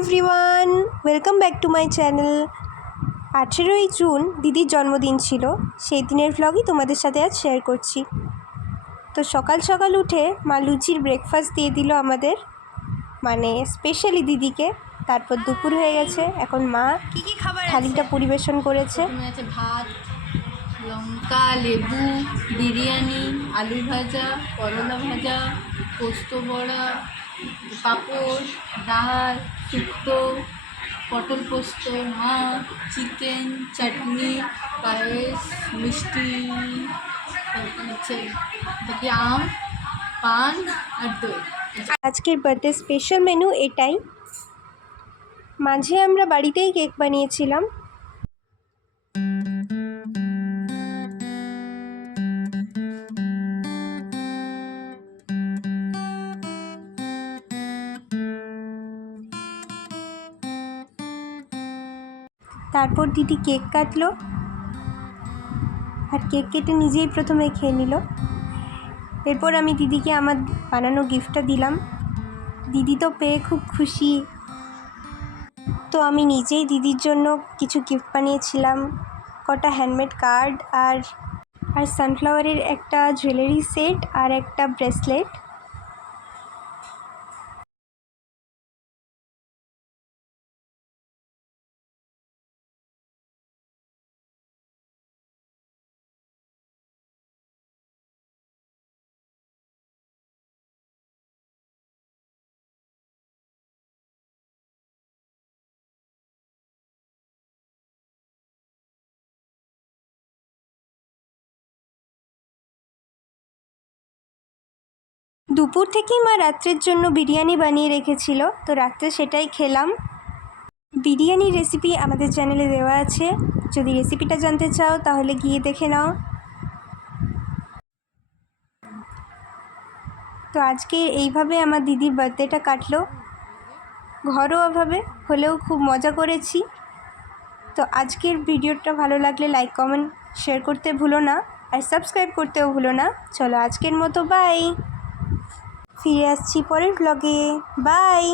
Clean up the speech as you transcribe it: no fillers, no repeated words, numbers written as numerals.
Everyone, welcome back to my channel. 18ই June দিদির জন্মদিন ছিল, সেই দিনের ভ্লগই তোমাদের সাথে আজ শেয়ার করছি। তো সকাল সকাল উঠে মা লুচির ব্রেকফাস্ট দিয়ে দিল আমাদের, মানে স্পেশালি দিদিকে। তারপর দুপুর হয়ে গেছে, এখন মা কি খাবার থালিটা পরিবেশন করেছে। আছে ভাত, লঙ্কা, লেবু, বিরিয়ানি, আলু ভাজা, করলা ভাজা, পোস্ত বড়া, পাঁপড়, ডাল, শুক্তো, পটল পোস্ত, মাছ, চিকেন, চাটনি, পায়েস, মিষ্টি, হচ্ছে দেখি আম, পান আর দই। আজকের বার্থডে স্পেশাল মেনু এটাই। মাঝে আমরা বাড়িতেই কেক বানিয়েছিলাম। তারপর দিদি কেক কাটলো, আর কেক কেটে নিজেই প্রথমে খেয়ে নিল। এরপর আমি দিদিকে আমার বানানো গিফটটা দিলাম। দিদি তো পেয়ে খুব খুশি। তো আমি নিজেই দিদির জন্য কিছু গিফট বানিয়েছিলাম, কটা হ্যান্ডমেড কার্ড আর সানফ্লাওয়ারের একটা জুয়েলারি সেট আর একটা ব্রেসলেট। দুপুর থেকেই মা রাত্রের জন্য বিরিয়ানি বানিয়ে রেখেছিল, তো রাত্রে সেটাই খেলাম। বিরিয়ানির রেসিপি আমাদের চ্যানেলে দেওয়া আছে, যদি রেসিপিটা জানতে চাও তাহলে গিয়ে দেখে নাও। তো আজকে এইভাবে আমার দিদির বার্থডেটা কাটলো, ঘরোয়াভাবে হলেও খুব মজা করেছি। তো আজকের ভিডিওটা ভালো লাগলে লাইক, কমেন্ট, শেয়ার করতে ভুলো না, আর সাবস্ক্রাইব করতেও ভুলো না। চলো আজকের মতো বাই, ফিরে আসছি পরের ব্লগে। বাই।